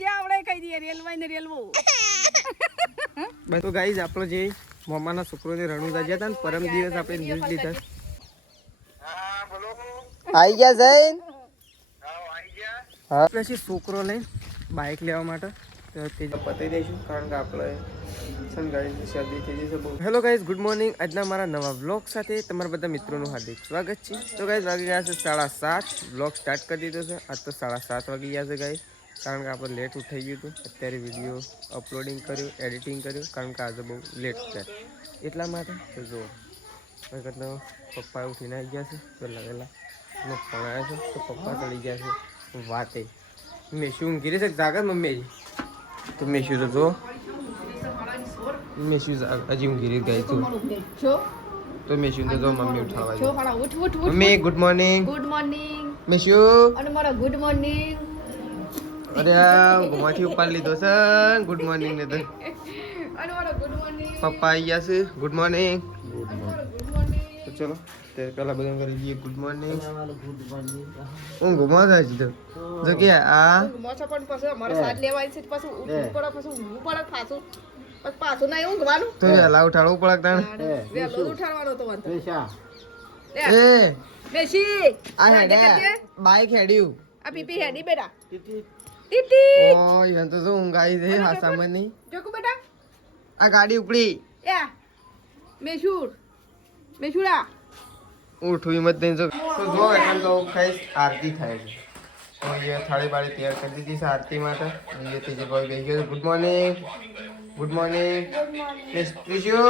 જે આવડે કહી દઈએ રેલવાય ને રેલવો. તો ગાઈઝ આપણો જે મોમાના છોકરોને રણુદા ગયા હતા ને પરમ દિવસ આપણે ન્યૂઝ લીધા. આઈ ગયા જૈન. હા પછી છોકરો લઈને બાઇક લેવા માટે તો તે પતાવી દઈશું કારણ કે આપણે શરદી થઈ જશે બહુ. Hello guys, good morning. આજના મારા નવા વ્લોગ સાથે તમારા બધા મિત્રોનું હાર્દિક સ્વાગત છે. તો ગાઈઝ વાગી ગયા છે 7:30. વ્લોગ સ્ટાર્ટ કરી દીધો છે. આજ તો 7:30 વાગી ગયા છે ગાઈઝ, કારણ કે આપણે લેટ ઉઠાઈ ગયું હતું. અત્યારે વિડીયો અપલોડિંગ કર્યું, એડિટિંગ કર્યું, કારણ કે આજે બહુ લેટ છે એટલા માટે. તો જો વખતનો પપ્પા ઉઠીને આવી ગયા છે પહેલાં અને ફોન આવ્યો છે તો પપ્પા ચડી ગયા છે વાતે. મેશું ઊંઘી રહી છે જાગર મમ્મી તો મેશું તો જો મેશું હજી ઊંઘી રહી ગઈ તું તો મેશું તો જો મમ્મી ઉઠાવા mummy good morning. Good morning મેશું અને મારો ગુડ મોર્નિંગ. અરે ગોમાંથી ઉપાડ લીધો છે ગુડ મોર્નિંગ ને તો અને મારો ગુડ મોર્નિંગ. પપ્પા આવી ગયા છે ગુડ મોર્નિંગ. Good morning. તો ચલો તે પેલા બધા કરી દઈએ ગુડ મોર્નિંગ. હું ઘુમા થાય છે તો કે આ મોછા પણ પાછું અમારે સાથ લેવાય છે પાછું ઉપર ઉપર પાછું પાછું ના ઊંઘવાનું તો વેલા ઉઠાડવું પડે તાણ. વેલો ઉઠાડવાનો તો વાંધો એ બેસી આ હેડે બાઈક હેડ્યું આ પીપી હેડી બેટા ટીટી ઓ યન તો ઊંઘ આવી છે હા સામે નહીં. જોકુ બેટા આ ગાડી ઉપડી યા મેશુરા ઉઠવી મત દઈને તો જો એટલે તો ખાઈશ આરતી થાય છે. તો એ થાળી બાળી તૈયાર કરી દીધી છે આરતી માટે. એ તે જે ભાઈ બેસી ગયો good morning good morning miss Trishu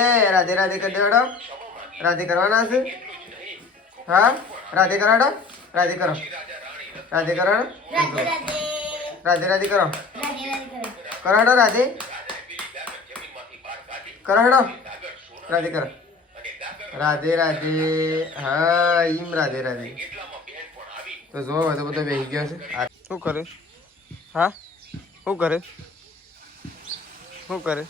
એ રાધે રાધે કરી દેવડો. રાધે કરવાના છે હા રાધે કરાડો રાધે કરો રાધે કરાડો રાધે રાધે કરો કરાડો રાધે કરાડો રાધે કરો રાધે રાધે હા ઈમ રાધે રાધે. તો જો બધો બધો બેસી ગયો છે. શું કરે હા શું કરે શું કરે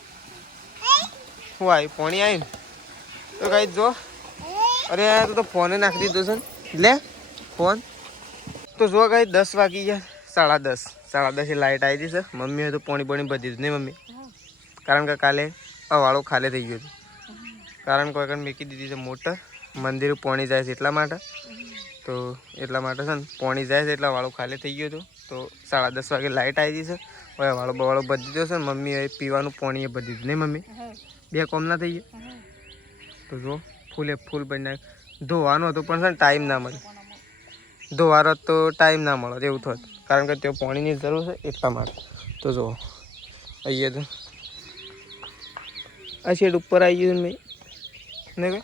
શું આવી પોણી આવી ને તો કઈ જો અરે તું તો ફોને નાખી દીધો છે લે ફોન. તો જો કઈ 10 વાગી ગયા 10:30 લાઇટ આવી હતી સર. મમ્મીએ તો પોણી ભરી દીધું નહીં મમ્મી, કારણ કે કાલે અવાળો ખાલી થઈ ગયો હતું. કારણ કોઈ કારણ મૂકી દીધી છે મોટર, મંદિર પોણી જાય છે એટલા માટે. તો એટલા માટે છે ને પોણી જાય છે એટલા વાળું ખાલી થઈ ગયું હતું. તો 10:30 વાગે લાઇટ આવી છે. હવે વાળો બવાળો બધી દીધો છે ને મમ્મીએ પીવાનું પાણી એ બધી દીધું નહીં મમ્મી, બે કોમ ના થઈ ગયા. તો જો ફૂલે ફૂલ બની નાખ. ધોવાનું હતું પણ છે ને ટાઈમ ના મળે, ધોવાનો તો ટાઈમ ના મળે એવું થતું, કારણ કે ત્યાં પાણીની જરૂર છે એટલા માટે. તો જો અહીંયા તો આ શેડ ઉપર આવી ગયું મેં નહીં.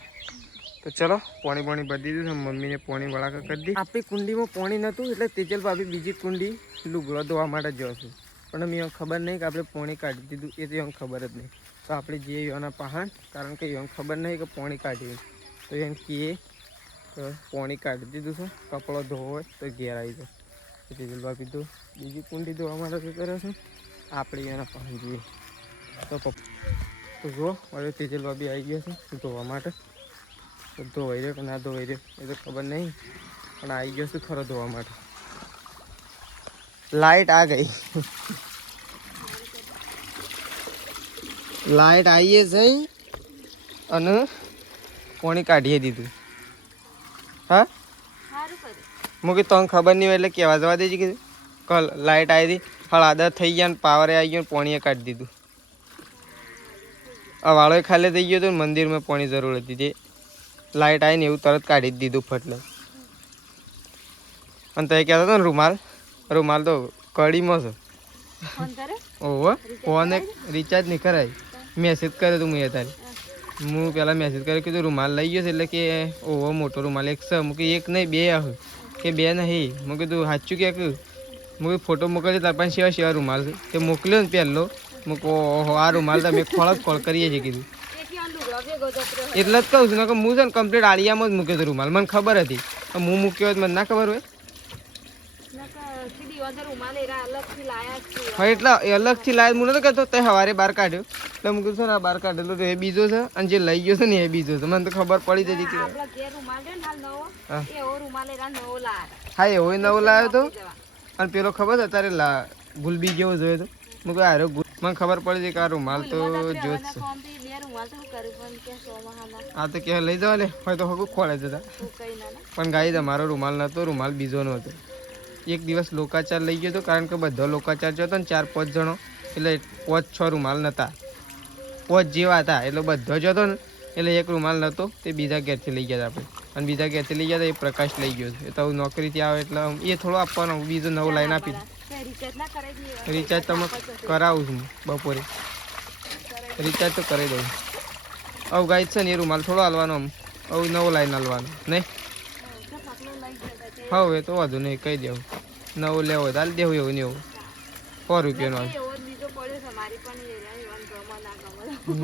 તો ચલો પાણી બધી દીધું. મમ્મીને પાણી વળાકા કરી દી. આપણી કુંડીમાં પાણી નહોતું એટલે તેજલ ભાભી બીજી કુંડી લુગડો ધોવા માટે જ જશું. પણ અમને ખબર નહીં કે આપણે પાણી કાઢી દીધું એ તો એને ખબર જ નહીં. તો આપણે જઈએ એના પહાણ, કારણ કે એને ખબર નહીં કે પાણી કાઢ્યું. તો એને કહીએ તો પાણી કાઢી દીધું છે, કપડો ધોવો હોય તો ઘેર આવી જાય. તેજલ ભાભી તો બીજી કુંડી ધોવા માટે શું કરે છે, આપણે એના પહાણ જોઈએ. તો જો હવે તેજલ ભાભી આવી ગયા છે ધોવા માટે. તો ધોવાઈ રહ્યો કે ના ધોવાઈ રહ્યો એ તો ખબર નહીં, પણ આવી ગયો છું ખરો ધોવા માટે. લાઈટ આ ગઈ, લાઈટ આવીએ જઈ અને પાણી કાઢીએ દીધું. હા મૂકી તો ખબર નહીં હોય એટલે કહેવા જવા દેજે કીધું કલ લાઈટ આવી હતી આદત થઈ ગયા ને પાવરે આવી ગયો ને પાણીએ કાઢી દીધું. આ વાળો ખાલી થઈ ગયો હતો ને મંદિરમાં પાણી જરૂર હતી, તે લાઇટ આવીને એવું તરત કાઢી જ દીધું ફટલે. અને તો એ કહેતા હતા ને રૂમાલ તો કડીમાં છે. ઓહો ફોન રિચાર્જ નહીં કરાય, મેસેજ કર્યો તું મેં તારે. હું પહેલાં મેસેજ કર્યો કીધું રૂમાલ લઈ ગયો છે, એટલે કે ઓહો મોટો રૂમાલ એક છે. મૂકી એક નહીં બે આવ કે બે નહીં. મેં કીધું સાચું કે મૂકી ફોટો મોકલ્યો તાર પાસે સેવા રૂમાલ છે તે મોકલ્યો ને પહેલો. મૂકો ઓહો આ રૂમાલ તમે ખોળ કરીએ છીએ કીધું. એટલે જ કહું છું ને કે હું છે ને કમ્પ્લીટ આળિયામાં જ મૂક્યો હતો રૂમાલ. મને ખબર હતી, હું મૂક્યો મને ના ખબર હોય. હા એટલે અલગથી લાય હું નતો કહેતો તે સવારે બહાર કાઢ્યો એટલે મૂક્યું છે ને આ બહાર કાઢેલો તો એ બીજો છે અને જે લઈ ગયો છે ને એ બીજો છે. મને તો ખબર પડી જતી કે હા એવો નવો લાવ્યો હતો. અને પેલો ખબર અત્યારે ગુલબી જેવો જોયો તો મેં કહ્યું આરો મને ખબર પડી છે કે આ રૂમાલ તો જો જ છે આ તો કે લઈ જાવ લે હોય તો હગું ખોળે જતા પણ ગાઈ તમારો રૂમાલ નહોતો રૂમાલ બીજો નો હતો એક દિવસ લોકાચાર લઈ ગયો હતો કારણ કે બધો લોકાચાર જો હતો ને 4-5 જણો એટલે 5-6 રૂમાલ નહોતા 5 જેવા હતા એટલે બધો જ હતો ને એટલે એક રૂમાલ નહોતો તે બીજા ઘેરથી લઈ ગયા હતા આપણે અને બીજા ઘેરથી લઈ ગયા હતા એ પ્રકાશ લઈ ગયો એ તો નોકરીથી આવે એટલે એ થોડો આપવાનો બીજો નવો લાઈન આપી રિચાર્જ તમે કરાવું છું બપોરે રિચાર્જ તો કરી દઉં હવે ગાઈ છે ને એ રૂમાલ થોડો હાલવાનો આમ હવે નવો લાઈન હાલવાનો નહીં હવે એ તો વાંધો નહીં કહી દેવું નવો લેવો હોય તો હાલ દેવું એવું ને એવું 100 રૂપિયાનો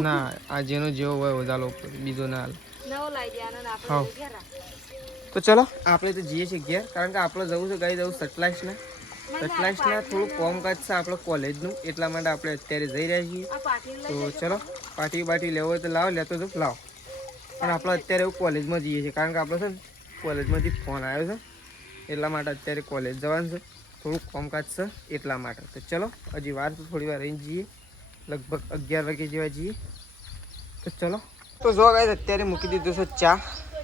ના આ જેનો જેવો હોય વધારો બીજો ના હાલ તો ચલો આપણે તો જઈએ છીએ ઘેર કારણ કે આપણે જવું છે ગાઈ જવું સટલાઇસના થોડું કામકાજ છે આપણે કોલેજનું એટલા માટે આપણે અત્યારે જઈ રહ્યા છીએ તો ચલો પાર્ટી લેવો હોય તો લાવો લેતો તો લાવો પણ આપણે અત્યારે એવું કોલેજમાં જઈએ છીએ કારણ કે આપણે છે ને કોલેજમાંથી ફોન આવ્યો છે એટલા માટે અત્યારે કોલેજ જવાનું છે થોડુંક કામકાજ છે એટલા માટે તો ચલો હજી વાર તો થોડી વાર રહીને જઈએ લગભગ 11 વાગે જેવા જઈએ તો ચલો તો જો ગાઈસ અત્યારે મૂકી દીધું છે ચા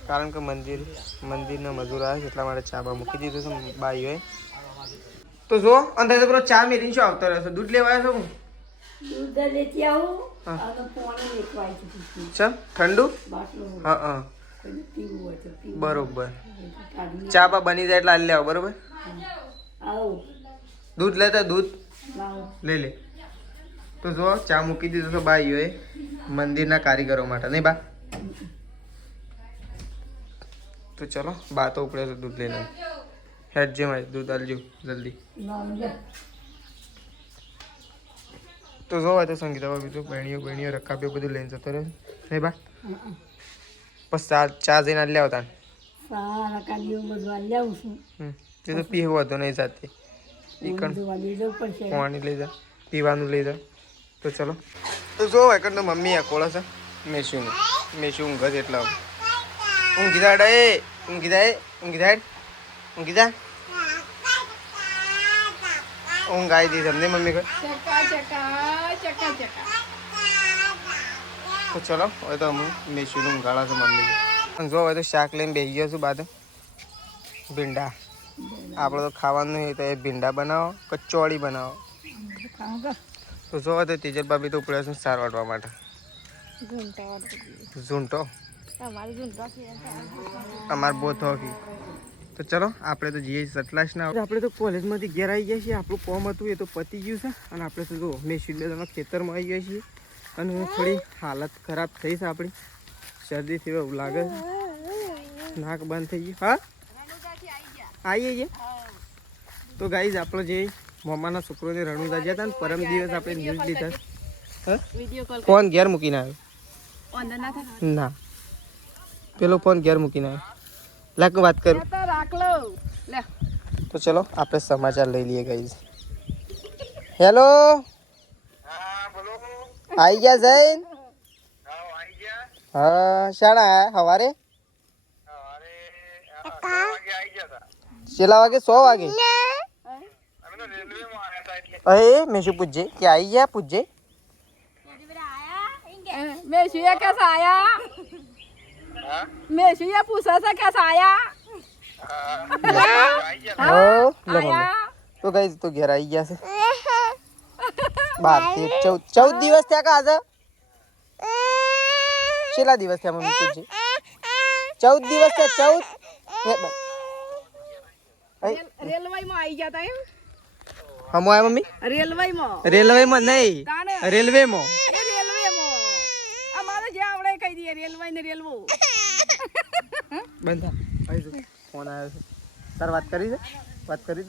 કારણ કે મંદિરના મજૂર આવે એટલા માટે ચા બા મૂકી દીધું છે બાઈઓએ તો જો અંદર તો પેલો ચા મેરીને શું આવતો રહેશે દૂધ લેવા આવ્યો છું દૂધ લેતી આવું અને પાણી લેવા આવી ચમ ઠંડુ હા હા પીવું હોય તો પીવું બરોબર ચા બા બની જાય એટલે હાલ લેવા બરોબર આવો દૂધ લેતા દૂધ લાવો લઈ લે તો જો ચા મૂકી દીધું છે બાઈઓએ મંદિરના કારીગરો માટે નહીં બા તો ચલો બા તો ઉપડે તો દૂધ લઈને હેડ જે મારે દૂધ આલજો જલ્દી તો જો તો સંગીતા બીજું બેણીઓ રકાબ્યો બધું લઈને જતો રહે નહીં બા બસ ચા જઈને આલ્યા આવતા સારા કાઢીઓ બધું લાવું છું તે તો પીવું હતો નહીં જાતે પાણી લઈ જા પીવાનું લઈ જા તો ચલો તો જો એકણ તો મમ્મી આ કોળા છે મેશું ઊંઘ જ એટલા ઊંઘી જા ઊંઘ આવી દી તમને મમ્મી કહે તો ચલો હવે તો હું મેશું ઊંઘાડા છે મમ્મી અને જો હવે તો શાક લઈને બેસી ગયો છું બાદ ભીંડા આપણે તો ખાવાનું નહીં તો એ ભીંડા બનાવો કચોળી બનાવો તો જો તો તેજલ ભાભી તો ઉપડ્યા છે સાર વાટવા માટે ઝૂંટો અમારે બોથો તો ચલો આપણે તો જઈએ સટલાસના આપણે તો કોલેજમાંથી ઘેર આવી ગયા છીએ આપણું કોમ હતું એ તો પતી ગયું છે અને આપણે તો જો મેં ખેતરમાં આવી ગયા છીએ અને થોડી હાલત ખરાબ થઈ છે આપણી શરદીથી એવું લાગે છે નાક બંધ થઈ ગયું હા આવીએ છીએ તો ગાઈઝ આપણો જે મમ્માના છોકરોને રણુદા ગયા હતા ને પરમ દિવસ આપણે ન્યૂઝ લીધા ફોન ઘેર મૂકીને આવ્યો ના પેલો ફોન ઘેર મૂકીને આવ્યો લાગ વાત કરું તો ચલો આપણે સમાચાર લઈ લઈએ ગાઈઝ હેલો આવી ગયા જૈન હા શાળા સવારે કેટલા વાગે 100 વાગે अरे मैं शू पूछे क्या आई है पूछे मैं शुया कैसा आया मैं शुया पूछा था कैसा आया तो गाइस तो घेर आई गया से 14 દિવસ થયા કા આજે કેટલા દિવસ થયા મમ્મી પૂછે 14 દિવસ થયા 14 રેલવે માં આવી ગયા તા એમ हम आए मम्मी रेलवे में नहीं रेलवे में हमारे जे आवड़े कह दिए रेलवे ने रेलवो बंदा भाई तो फोन आया है तार बात करी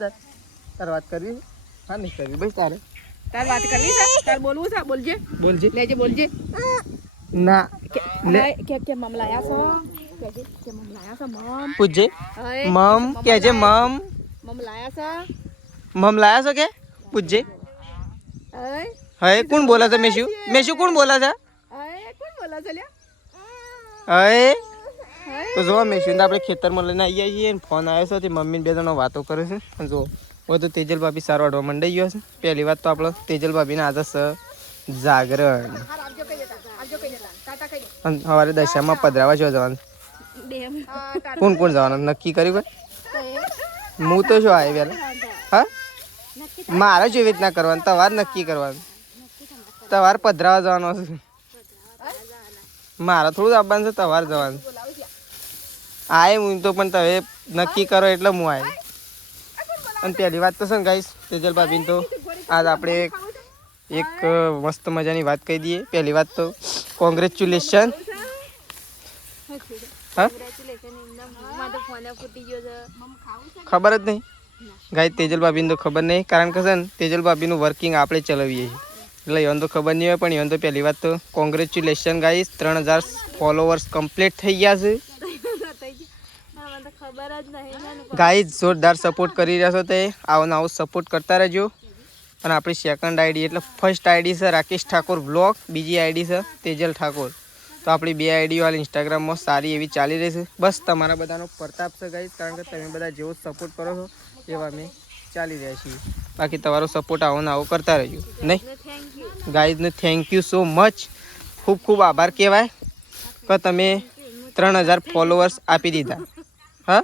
तार बात करी हां नहीं करी बस तार बात करनी है तार बोलू था बोलजे लेजे बोलजे ना क्या मामला आया सो क्या मामला आया सो मम पूछे मम क्या जे मम लाया सा मम लाया सो क्या पूछे है कौन बोला था मेशू कौन बोला था है तो जो मेशू ने આપણે ખેતરમાં લઈને આવી છીએ ફોન આવ્યો છે તે મમ્મી બે જણો વાતો કરે છે જો હોય તો તેજલ ભાભી સારો અડવા મંડાઈ ગયો છે. પહેલી વાત તો આપણો તેજલ ભાભીને આજે છે જાગરણ. અને સવારે દશામાં પધરાવા જો જવાનું. કોણ કોણ જવાનું નક્કી કર્યું ભાઈ? હું તો શું આવી વહેલા? હા, મારે જ એવી રીતના કરવાનું, તમારે નક્કી કરવાનું. તમારે પધરાવા જવાનો છે, મારે થોડું આવવાનું છે, તમારે જવાનું. આય હું તો પણ તમે નક્કી કરો એટલે હું આવી. અને પહેલી વાત તો છે ને ગાઈસ, તેજલ ભાભીને તો આજ આપણે એક મસ્ત મજાની વાત કહી દઈએ. પહેલી વાત તો કોંગ્રેચ્યુલેશન. હા, ખબર જ નહીં ગાઈસ, તેજલ ભાભીને તો ખબર નહીં. કારણ કે છે ને તેજલ ભાભીનું વર્કિંગ આપણે ચલાવીએ છીએ એટલે એવન તો ખબર નહીં હોય. પણ એવન તો પહેલી વાત તો કોંગ્રેચ્યુલેશન ગાઈસ, 3000 ફોલોવર્સ કમ્પ્લીટ થઈ ગયા છે ગાઈસ. જોરદાર સપોર્ટ કરી રહ્યા છો, તે આવો ને આવો સપોર્ટ કરતા રહેજો. અને આપણી સેકન્ડ આઈડી એટલે ફર્સ્ટ આઈડી છે રાકેશ ઠાકોર બ્લોગ, બીજી આઈડી છે તેજલ ઠાકોર. તો આપણી બે આઈડીઓ હાલ ઇન્સ્ટાગ્રામમાં સારી એવી ચાલી રહી છે. બસ તમારા બધાનો પ્રતાપ છે ગાઈસ, કારણ કે તમે બધા જેવો સપોર્ટ કરો છો એવા અમે ચાલી રહ્યા છીએ. બાકી તમારો સપોર્ટ આવો ને આવો કરતા રહેજો નહીં ગાઈઝને. થેન્ક યુ સો મચ, ખૂબ ખૂબ આભાર કહેવાય કે તમે 3000 ફોલોવર્સ આપી દીધા. હા,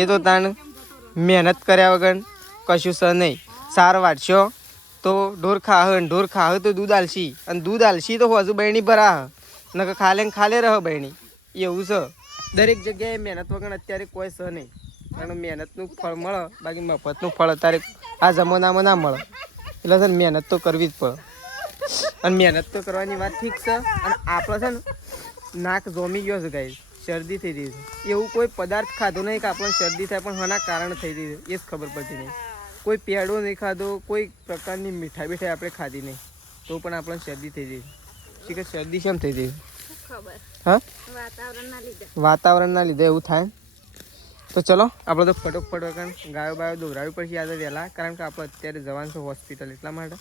એ તો તાણ મહેનત કર્યા વગર કશું છે નહીં. સાર વાટશો તો ઢોર ખાહ, ઢોર ખાહ તો દૂધ આલશી, અને દૂધ આલશી તો હજુ બહેણી ભરાહ, નકર ખાલે ને ખાલે રહ બહેણી. એવું છે, દરેક જગ્યાએ મહેનત વગર અત્યારે કોઈ છે નહીં. કારણ મહેનતનું ફળ મળે, બાકી મફતનું ફળ અત્યારે આ જમાનામાં ના મળે. એટલે છે ને મહેનત તો કરવી જ પડે. અને મહેનત તો કરવાની વાત ઠીક છે. અને આપણે છે ને નાક જોમી ગયો છે ગાઈસ, શરદી થઈ રહી છે. એવું કોઈ પદાર્થ ખાધો નહીં કે આપણને શરદી થાય, પણ શાના કારણે થઈ રહી છે એ જ ખબર પડતી નહીં. કોઈ પેડો નહીં ખાધો, કોઈ પ્રકારની મીઠાઈ બીઠાઈ આપણે ખાધી નહીં, તો પણ આપણને શરદી થઈ રહી છે. કે શરદી કેમ થઈ રહી છે? હા, વાતાવરણના લીધે એવું થાય. તો ચલો આપણે તો ફટોફટ ગાયો બાયો દોરાવી પડશે આજે વહેલા, કારણ કે આપણે અત્યારે જવાનું છે હોસ્પિટલ એટલા માટે.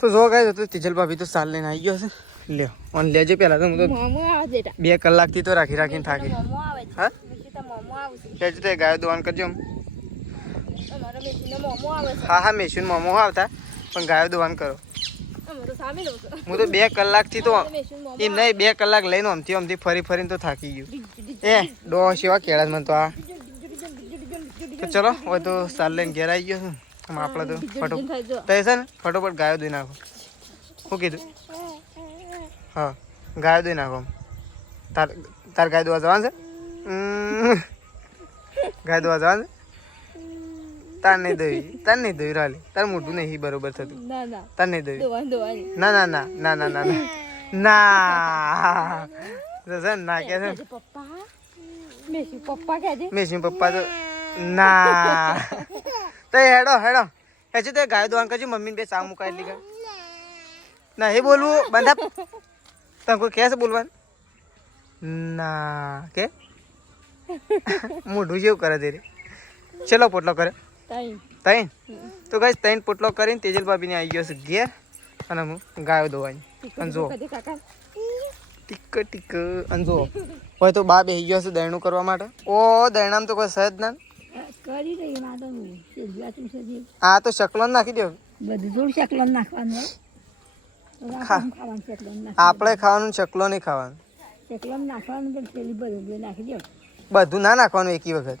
તો જો ગાય તો તેજલ ભાભી તો સાલ લઈને આવી ગયો છે. લ્યો ઓન લેજો પહેલાં તો. હું તો 2 કલાકથી તો રાખીને થાકી. હા, લેજો તો ગાયો દોવાન કરજો. હા હા, મેશુન મોમો આવતા, પણ ગાયો દોવાન કરો. હું તો 2 કલાકથી તો એમ નહીં, 2 કલાક લઈને આમથી ફરીને તો થાકી ગયું. એ ડો સેવા કેળા મને તો આ. તો ચલો હવે તો સાલ લઈને ઘેર આવી ગયો છું. આપણે તો ફટોફટ છે ને ફટોફટ ગાયો દઈ નાખો. શું કીધું? હા, ગાયો દઈ નાખો. તાર ગાય દોવા જવાનું છે? ગાય દોવા જવાનું છે? તાર નહીં દોઈ રાલી, તાર મોઢું નહીં બરોબર થતું. તાર નહીં દોઈ. ના ના ના ના ના ના ના ના કે છે મેસી પપ્પા તો ના. તો હેડો હજુ તો ગાય દોવાન કરજો. મમ્મીને 2 સા મુકાઈ લીધા. ના એ બોલવું બંધા. તમે કોઈ કહે છે બોલવાનું? ના કે મોઢું જેવું કરે તેરે. ચલો પોટલો કરે 3. તો ગાઈસ 3 પોટલો કરીને તેજલ ભાભીને આવી ગયો છે ઘેર. અને હું ગાયો દોવાની. અને જો ટીક અને જો હોય તો બા બેસી ગયો છે દયણું કરવા માટે. ઓ દયણામાં તો કોઈ સહેજ ના. આ તો શકલો નાખી દો. બધું શકલો નાખવાનું. આપણે ખાવાનું, શકલો નહીં ખાવાનું. શકલો નાખવાનું, પણ પેલી બધું નાખી દો. બધું ના નાખવાનું એકી વખત,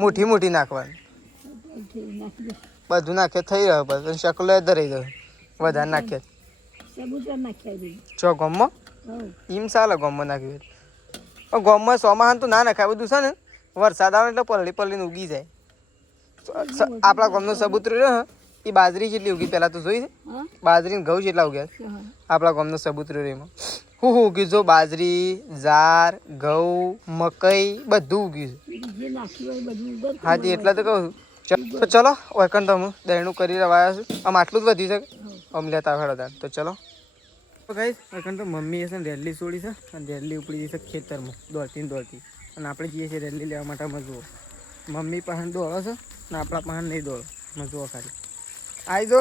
મુઠ્ઠી નાખવાનું. બધું નાખે થઈ રહ્યો, બસ શકલો જ રહી જાય. વધારે નાખે ચો ગમમાં એમ ચાલે. ગમમાં નાખ્યું ગમમાં સોમાહાન તો ના નાખાય. બધું છે ને વરસાદ આવે એટલે પલળીને ઉગી જાય. આપણા ગામનો સબૂતરું રહ્યો એ બાજરી જેટલી ઉગી પહેલાં તો જોઈ છે. બાજરી ઘઉં જેટલા ઉગ્યા આપણા ગામનો સબૂતરું રહ્યો. હું ઉગ્યું જો બાજરી, જાર, ઘઉં, મકઈ બધું ઉગ્યું છે. હાજી એટલે તો કહું છું. તો ચલો વૈકન તો હું દહીણું કરી રહ્યા છું. આમ આટલું જ વધી શકે આમ લેતા હેડો. તો ચલો ગાઈસ, વૈકન તો મમ્મીએ છે ને રેલી છોડી છે અને રેલી ઉપડી છે ખેતરમાં દોડતી. અને આપણે જઈએ છીએ રેલી લેવા માટે. અમે જુઓ મમ્મી પાસે દોડો છે ને આપણા પાસે નહીં દોડો. અમે જુઓ ખાલી આઈજો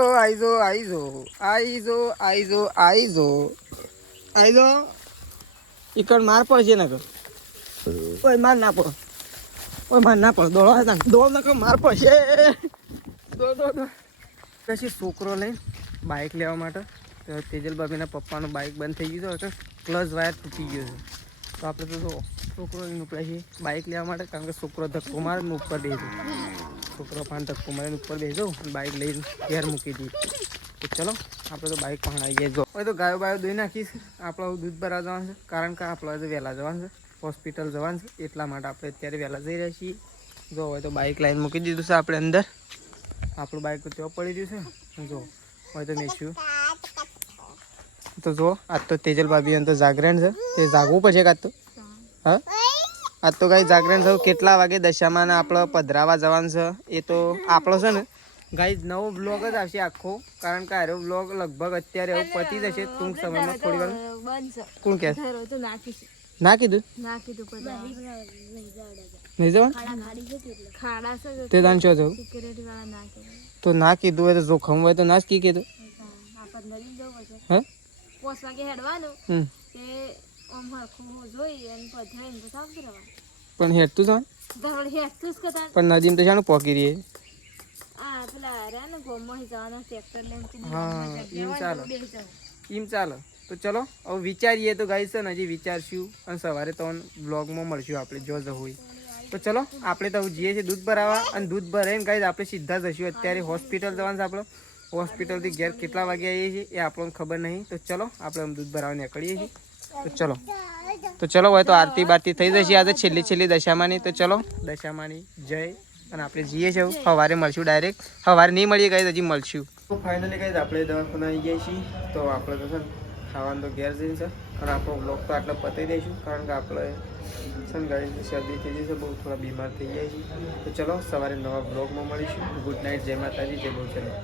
ઈકડ માર પડશે ને કોઈ માર ના પડો. ઓય માર ના પડે દોડ નાખો માર પડશે દોડ પછી છોકરો લઈને બાઇક લેવા માટે તો તેજલ ભાભીના પપ્પાનું બાઇક બંધ થઈ ગયું તો ક્લચ વાયર તૂટી ગયો છે તો આપણે તો છોકરો લઈને ઉપડ્યા છીએ બાઇક લેવા માટે કારણ કે છોકરો ધક્કો મારે ને ઉપર બેસી છોકરો પાન ધક્કો મારીને ઉપર બેસી જાઉં અને બાઇક લઈને ઘેર મૂકી દઈએ તો ચલો આપણે તો બાઇક પણ આવી ગયા જો હવે તો ગાયો બાયો દોઈ નાખીશ આપણે દૂધ ભરવા જવાનું છે કારણ કે આપણે તો વહેલા જવાનું છે હોસ્પિટલ જવાનું છે એટલા માટે આપણે અત્યારે વહેલા જઈ રહ્યા છીએ જો હવે તો બાઇક લાઈન મૂકી દીધું છે આપણે અંદર આપણું બાઇક તો ત્યાં પડી રહ્યું છે જો હવે તો મેં તો જો આજ તો તેજલ ભાભી તો જાગરણ છે તે જાગવું પડશે આજ તો હા આજ તો ગાઈ જાગરણ છે કેટલા વાગે દશામાં આપણે પધરાવા જવાનું છે એ તો આપણો છે ને ગાઈ નવો બ્લોગ જ આવશે આખો કારણ કે આરો બ્લોગ લગભગ અત્યારે એવું પતી જશે ટૂંક સમયમાં થોડી વાર કોણ કહે ના કીધું નહીં જવાનું તે તાન શું જવું તો ના કીધું હોય તો જોખમ હોય તો ના જ કીધું હા પણ હેઠતું જાણ પણ નદીમ તો શાનું પોકી રહી હા એમ ચાલો તો ચલો હવે વિચારીએ તો ગાઈ છે ને હજી વિચારશું અને સવારે તો બ્લોગમાં મળશું આપણે જો જવું હોય તો ચલો આપણે તો જઈએ છીએ દૂધ ભરાવા અને દૂધ ભરાઈને ગાઈ આપણે સીધા જશું અત્યારે હોસ્પિટલ જવાનું છે આપણે હોસ્પિટલથી ઘેર કેટલા વાગે આવીએ છીએ એ આપણને ખબર નહીં તો ચલો આપણે દૂધ ભરાવા નીકળીએ છીએ તો ચલો હોય તો આરતી બારતી થઈ જશે આજે છેલ્લી દશામાની તો ચલો દશામાની જય અને આપણે જઈએ છીએ સવારે મળશું ડાયરેક્ટ સવારે નહીં મળીએ ગાઈ હજી મળશું તો ફાઇનલી ગાઈ આપણે દવાખાના આવી ગયા છીએ તો આપણે તો છે ને ખાવાનું તો ઘેર જઈને છે અને આપણો બ્લોગ તો આટલો પતાવી દઈશું કારણ કે આપણે છે ને ગાડી શરદી થઈ જશે બહુ થોડા બીમાર થઈ જાય છે તો ચલો સવારે નવા બ્લોગમાં મળીશું ગુડ નાઇટ જય માતાજી જય બહુચરાજી.